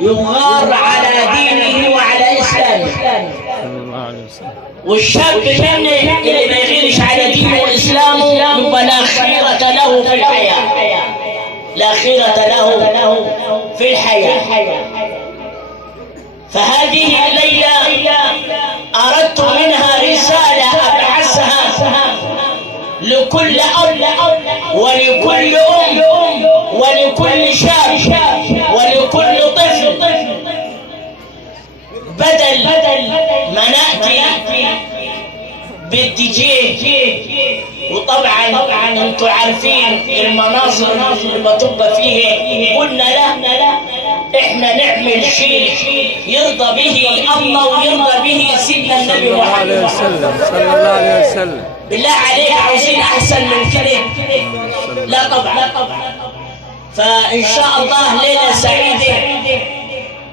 يغار على دينه وعلى إسلامه. والشاب منه اللي ما يغيرش على دينه وإسلامه يبقى لا خيرة له في الحياة، لا خيرة له في الحياة. فهذه الليلة أردت منها رسالة أبعثها لكل أب ولكل أم ولكل شاب ولكل طفل، بدل ما نأتي بالدجيج. وطبعا انتوا عارفين المناظر اللي بتبقى فيه. قلنا لا، احنا نعمل شيء يرضى به الله ويرضى به سيدنا النبي محمد صلى الله عليه وسلم. بالله عليك عاوزين احسن من كده؟ لا طبعا. فان شاء الله ليله سعيده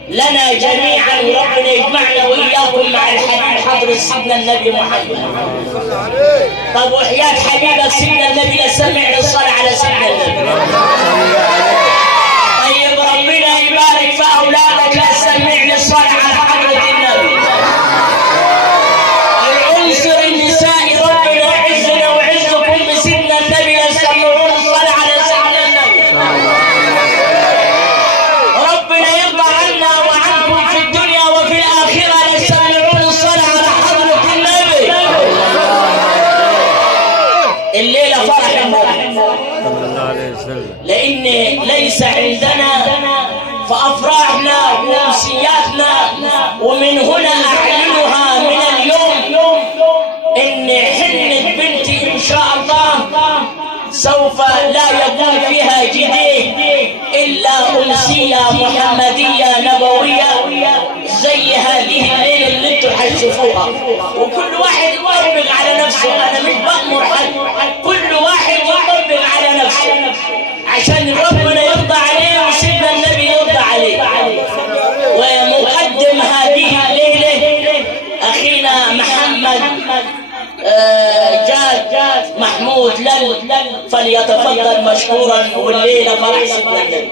لنا جميعا، وربنا يجمعنا واياكم مع الحبيب حضرة سيدنا النبي محمد. طب وحياة حبيبك سيدنا النبي لسمعنا الصلاة على سيدنا النبي. طيب ربنا يبارك في اولادك، لا سمعنا الصلاة على حضرة النبي. العنصر النسائي ربنا يعزنا ويعزكم بسيدنا النبي، لا سمعون الصلاة على سيدنا النبي. ربنا يرضى عنا وعنكم في الدنيا وفي الآخرة، لا سمعون الصلاة على حضرة النبي. الليلة فرح لأن ليس عندنا فأفراحنا وأمسياتنا، ومن هنا أعلنها من اليوم إن حنة بنتي إن شاء الله سوف لا يكون فيها جديد إلا أمسية محمدية نبوية زي هذه الليلة اللي انتوا حتشوفوها. وكل واحد يطبق على نفسه، أنا مش بأمر حد، كل واحد يطبق على نفسه عشان ربنا يرضى عليه وسيدنا النبي يرضى عليه. ومقدم هذه الليلة أخينا محمد جاد محمود لل، فليتفضل مشكورا، والليلة فرح سيدنا النبي.